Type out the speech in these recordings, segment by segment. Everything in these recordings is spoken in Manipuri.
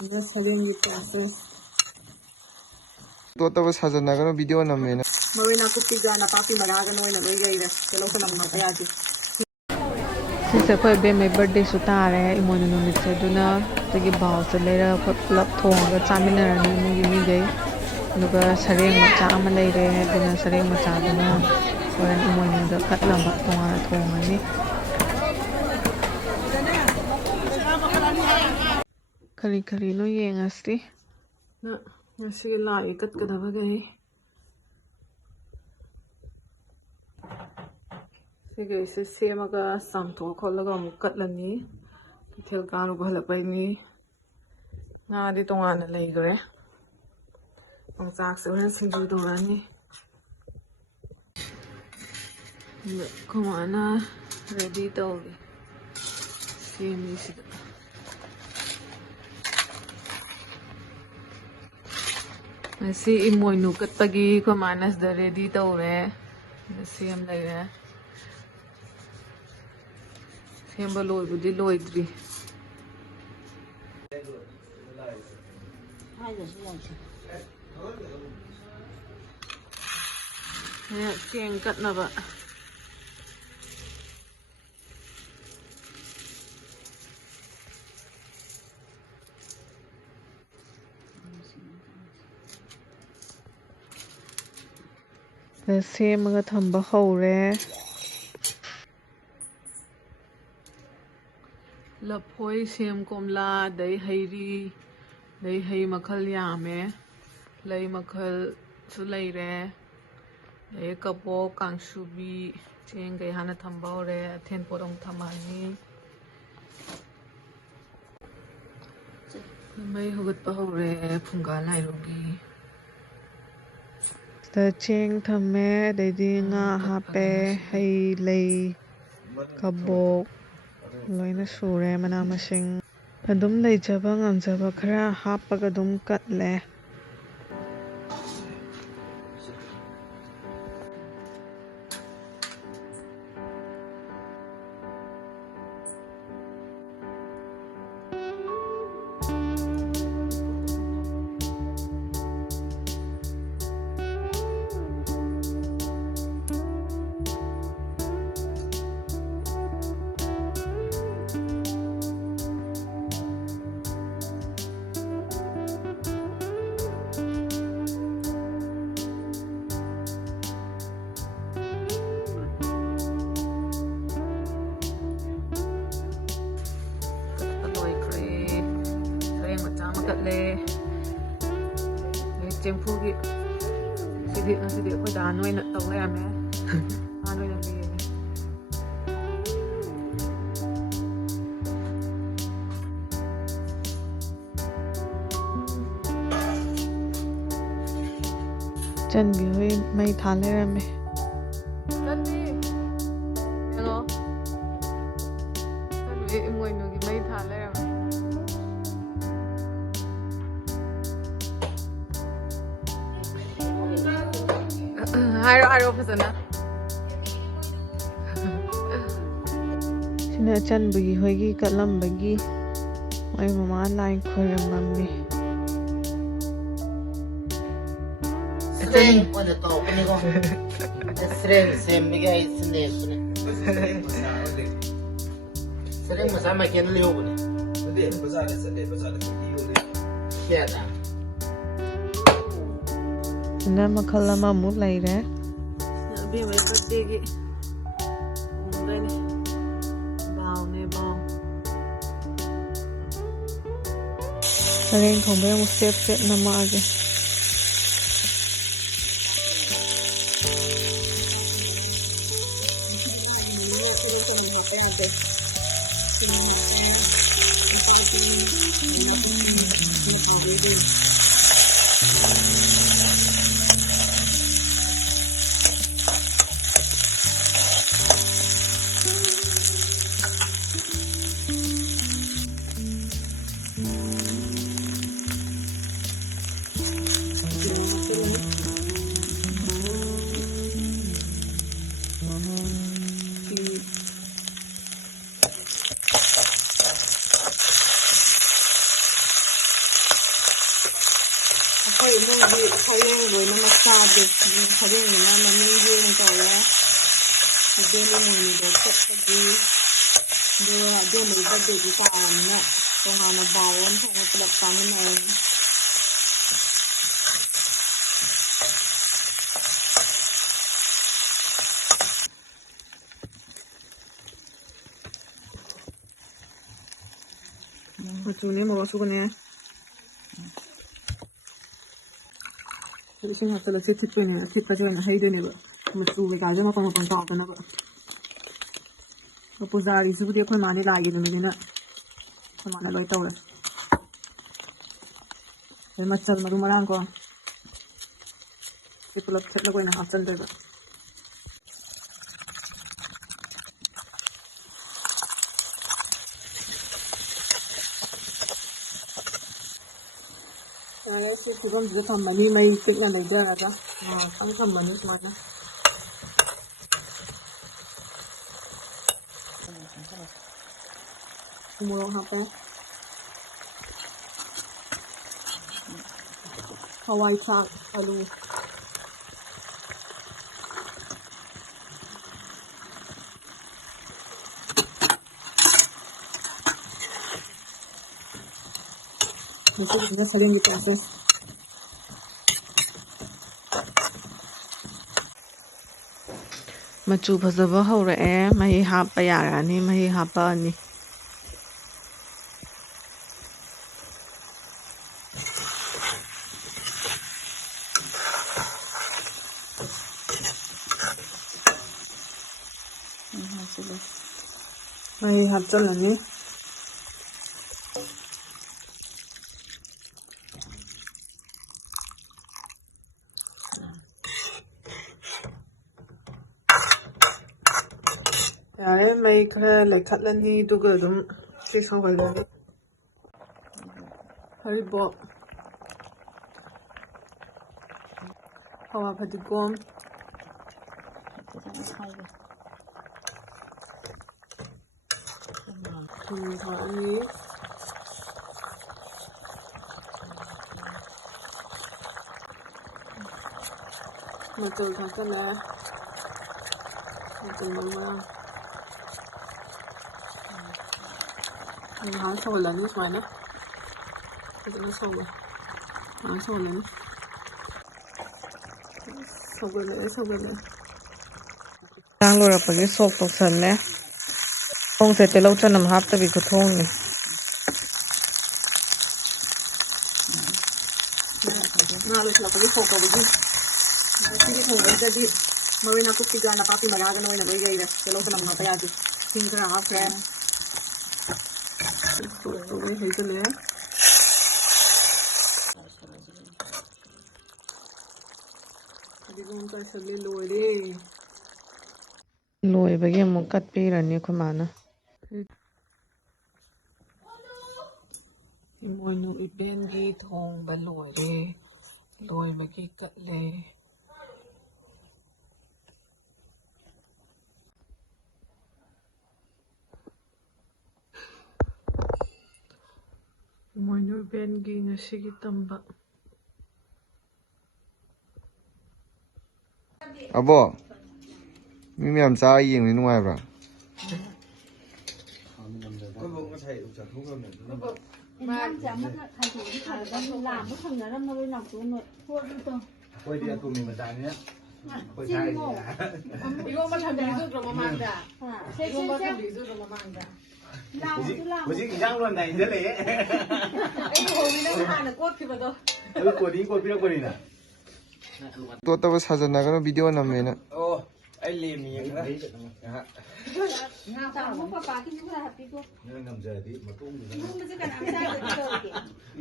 이거 사령이 떴어. 또 따로 사전나가는 비디오 남매는. 머리나 쿠피가 나 파피 말아가 노이나 로이가 이래. 셀로서 남나 빼야지. Since I be my birthday so tare Emoinu numit se duna tagi baw se lera club thong ga chamina ni mugi mi gai nuga sareng macha ama leire duna sareng macha duna horan Emoinu da katlamba tonga thong ani kari kari no yengasti 나 ngasi lai kat kadaba gai. Sige se semaga samtho khollaga mukkat lani thel kanu bhala paini na di tongana leigre ang sak se ren sinju dorani kumana ready tawgi semi sida asi Emoinu katpagi kumana da ready tawre sem leire Sembah loy budi loy dri. Ya, kengkat na ba? Semaga thamba hore Lapoi sem komla dai hairi dai hai makhal yame lai makhal su lai re dai kapo kangsubi cheng gai hana thambao re then porong thamani mai hugat pa hore phunga lai rogi the cheng thame dai di nga hape hai lei kabok loina sure mana masing adum leijaba ngamjaba khara hapaga dum katle le chempu gi sidi ko da noi na tau le ame noi na le chân bi hoi mai thale rame chân đi hello chân bi Emoinu gi mai thale rame Haro fazana. Sina chan bugi hoigi kalam bagi mai mama lai khoram mammi Sareng pada tahu ni kau. Sareng sem ni guys ni. Sareng macam macam ni liu ni. Ya dah. na makhala ma mu lai re Na bi mai birthday gi dai ni bao ne bao Sareng Thongba mu step step na ma age ꯊꯥꯗꯦ ꯁꯔꯦꯡꯅꯤꯅ ꯃꯃꯤꯡꯒꯤ ꯑꯣꯏꯅ ꯇꯧꯔꯦ ꯏꯕꯦꯟ ꯏꯃꯣꯏꯅꯨꯗ ꯆꯠꯄꯒꯤ ꯑꯗꯨꯒ ꯑꯗꯨꯝꯕꯒꯤ ꯕꯔꯗꯦꯗꯤ ꯇꯥꯔꯕꯅꯤꯅ ꯇꯣꯉꯥꯟꯅ ꯕꯥꯎ ꯑꯃ ꯊꯣꯡꯉ ꯄꯨꯂꯞ ꯆꯥꯃꯤꯟꯅꯔꯅꯤ ꯃꯆꯨꯅꯦ ꯃꯣꯔꯣꯛ ꯑꯁꯨꯕꯅꯦ 이렇게 생각보다 제 뒷배는 뒷까지 그냥 해이되네요. 뭐 가지 막 먹고 나오잖아. 그 보자리 수부디 그 많이 나게 되면은 그 많이 로 있다 그래. 그 맛잘 마루 말한 거. 그 불러 쳤라고 있는 합전들. ꯁꯤ ꯐꯤꯕꯝꯁꯤꯗ ꯊꯝꯃꯅꯤ ꯃꯩ ꯄꯤꯛꯅ ꯂꯩꯊꯔꯒ ꯉꯥꯏꯍꯥꯛꯇꯪ ꯊꯝꯃꯅꯤ ꯁꯨꯃꯥꯏꯅ ꯃꯣꯔꯣꯛ ꯍꯥꯞꯄꯦ ꯍꯋꯥꯏ ꯊ꯭ꯔꯥꯛ ꯑꯂꯨ ꯃꯁꯤꯁꯤꯅ ꯁꯔꯦꯡꯒꯤ ꯄ꯭ꯔꯣꯁꯦꯁ ꯃꯆꯨ ꯐꯖꯕ ꯍꯧꯔꯛꯑꯦ ꯃꯍꯤ ꯍꯥꯞꯄ ꯌꯥꯔꯛꯑꯅꯤ ꯃꯍꯤ ꯍꯥꯞꯄꯛꯑꯅꯤ ꯃꯍꯤ ꯍꯥꯞꯆꯜꯂꯅꯤ ꯌꯥꯔꯦ ꯃꯩ ꯈꯔ ꯂꯩꯈꯠꯂꯅꯤ ꯑꯗꯨꯒ ꯑꯗꯨꯝ ꯁꯤ ꯁꯧꯍꯜꯂꯅꯤ ꯍꯔꯤꯕꯣꯞ ꯍꯋꯥ ꯐꯗꯤꯒꯣꯝ ꯊꯨꯝ ꯊꯥꯛꯑꯅꯤ ꯃꯆꯜ ꯊꯥꯛꯆꯜꯂꯦ ꯃꯆꯜ ꯃꯉꯥ ꯉꯥꯏꯍꯥꯛ ꯁꯧꯍꯜꯂꯅꯤ ꯁꯨꯃꯥꯏꯅ ꯐꯖꯅ ꯁꯧꯍꯜꯂꯦ ꯉꯥꯏꯍꯥꯛ ꯁꯧꯍꯜꯂꯅꯤ ꯁꯧꯒꯠꯂꯛꯑꯦ ꯆꯥꯡ ꯂꯣꯏꯔꯛꯄꯒꯤ ꯁꯣꯛ ꯇꯧꯁꯜꯂꯦ ꯊꯣꯡꯁꯦ ꯇꯤꯜꯍꯧ ꯆꯅꯝ ꯍꯥꯞꯇꯕꯤ ꯈꯨꯊꯣꯡꯅꯤ ꯉꯥ ꯂꯣꯏꯁꯤꯜꯂꯛꯄꯒꯤ ꯁꯣꯛ ꯇꯧꯕꯒꯤ ꯁꯤꯒꯤ ꯊꯣꯡꯕꯁꯤꯗꯗꯤ ꯃꯔꯣꯏ ꯅꯥꯀꯨꯞꯄꯤꯒ ꯅꯄꯥꯛꯄꯤ ꯃꯔꯥꯒꯅ ꯑꯣꯏꯅ ꯂꯣꯏ ꯌꯩꯔꯦ ꯇꯤꯜꯍꯧ ꯆꯅꯝ ꯍꯥꯞꯄ ꯌꯥꯗꯦ ꯁꯤꯡ ꯈꯔ ꯍꯥꯞꯈ꯭ꯔꯦ ꯁꯣꯛ ꯇꯧꯕꯩ ꯍꯩꯖꯤꯜꯂꯦ ꯐꯗꯤꯒꯣꯝ ꯆꯥꯏꯁꯜꯂꯦ ꯂꯣꯏꯔꯦ ꯂꯣꯏꯕꯒꯤ ꯑꯃꯨꯛ ꯀꯠꯄꯤꯔꯅꯤ ꯑꯩꯈꯣꯏ ꯃꯥꯅ ꯏꯃꯣꯏꯅꯨ ꯏꯕꯦꯟꯒꯤ ꯊꯣꯡꯕ ꯂꯣꯏꯔꯦ ꯂꯣꯏꯕꯒꯤ ꯀꯠꯂꯦ ꯏꯃꯣꯏꯅꯨ ꯏꯕꯦꯟꯒꯤ ꯉꯁꯤꯒꯤ ꯇꯝꯕ ꯑꯕꯣ ꯃꯤ ꯃꯌꯥꯝ ꯆꯥꯔ ꯌꯦꯡꯕꯗꯤ ꯅꯨꯡꯉꯥꯏꯕ꯭ꯔꯥ ꯑꯩꯈꯣꯏꯗꯤ ꯑꯇꯣꯝꯕꯤ ꯃꯆꯥꯅꯤꯅ 이것만 ꯊꯝꯕꯤꯒꯗ꯭ꯔꯣ ꯃꯃꯥꯡꯗ 이것만 ꯊꯝꯕꯤꯒꯗ꯭ꯔꯣ ꯃꯃꯥꯡꯗ ꯍꯧꯖꯤꯛ 이장 ꯂꯣꯟꯗꯥꯏꯗ ꯂꯩꯌꯦ ꯑꯩ ꯍꯣꯡꯉꯤꯅ ꯍꯥꯟꯅ ꯀꯣꯠꯈꯤꯕꯗꯣ ꯑꯗꯨ ꯀꯣꯗꯤ ꯀꯣꯠꯄꯤꯔꯛꯄꯅꯤꯅ ꯇꯣꯠꯇꯕ ꯁꯥꯖꯟꯅꯒꯅꯨ ꯚꯤꯗꯤꯑꯣ ꯅꯝꯃꯦꯅ ꯑꯣ ꯑꯩ ꯂꯦꯝꯃꯤꯌꯦ ꯈꯔ ꯅꯪ ꯉꯝꯖꯔꯗꯤ ꯃꯇꯨꯡꯗꯨꯗ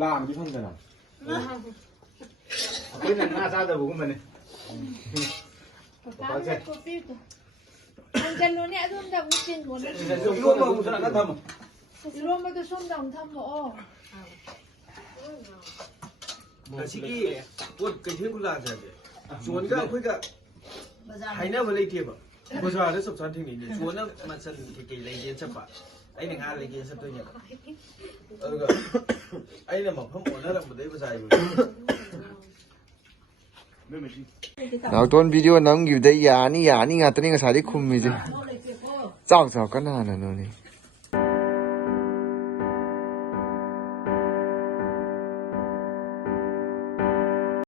ꯂꯥꯝꯗꯤ ꯐꯪꯗꯅ ꯑꯩꯈꯣꯏꯅ ꯉꯥ ꯆꯥꯗꯕꯒꯨꯝꯕꯅꯦ ꯀꯩꯅꯣꯅꯦ ꯑꯗꯣꯝꯗ ꯑꯃꯨꯛ ꯆꯦꯟꯊꯣꯛꯅꯦ 이것도 무슨 아까 담아 이런것도 솜도 ꯑꯃꯨꯛ ꯊꯝꯃꯛꯑꯣ ꯑꯁꯤꯒꯤ ꯄꯣꯠ ꯀꯩꯊꯦꯜ ꯈꯨꯜꯂꯥꯁꯦ ꯆꯣꯟꯒ ꯑꯩꯈꯣꯏꯒ ꯍꯥꯏꯅꯕ ꯂꯩꯇꯦꯕ ꯕꯖꯥꯔꯗ ꯆꯞ ꯆꯥꯅ ꯊꯦꯡꯅꯩꯅꯦ ꯆꯣꯟꯅ ꯃꯆꯜ ꯀꯩꯀꯩ ꯂꯩꯒꯦꯅ ꯆꯠꯄ ꯑꯩꯅ ꯉꯥ ꯂꯩꯒꯦꯅ ꯆꯠꯇꯣꯏꯅꯦꯕ ꯑꯗꯨꯒ ꯑꯩꯅ ꯃꯐꯝ ꯑꯣꯟꯅꯔꯝꯕꯗꯩ ꯕꯖꯥꯔ nào tuần video nóng nhiều đấy, nhà ni ngạt tao ni ngài xài đi khum mày chứ, chọc chọc cái nào nữa nè.